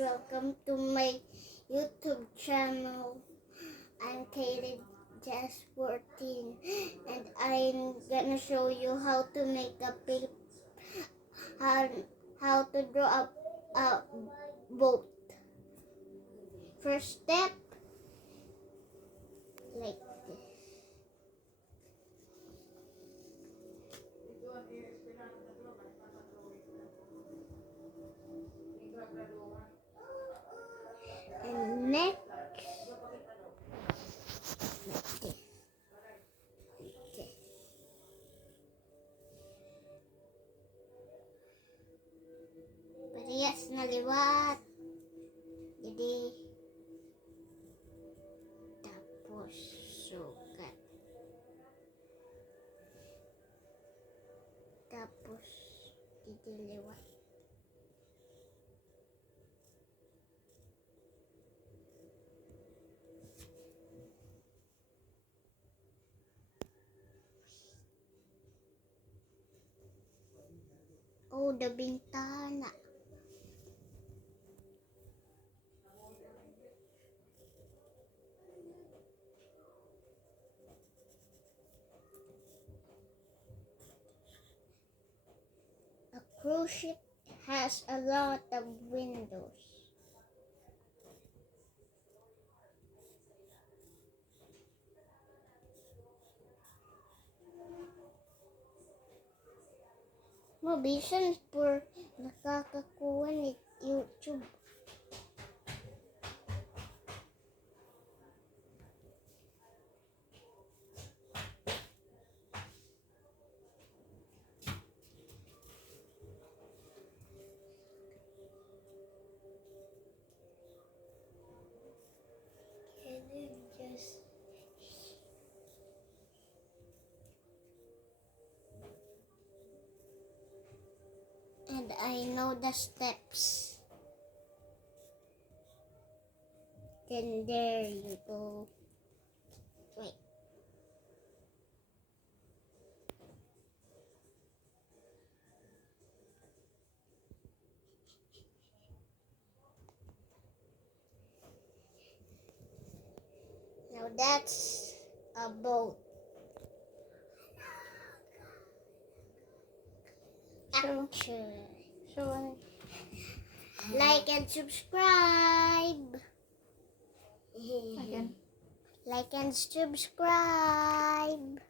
welcome to my YouTube channel. I'm Katie Jess 14 and I'm gonna show you how to make a paper, how to draw a boat. First step, like this. And next, like this. Parehas na liwat. Jadi, tapos sukat. Tapos, diliwat. Oh, the bintana. A cruise ship has a lot of windows. Mabisan por nakakakuha ni YouTube. And I know the steps. Then there you go. Wait. Now that's a boat. So like and subscribe. Again. Like and subscribe.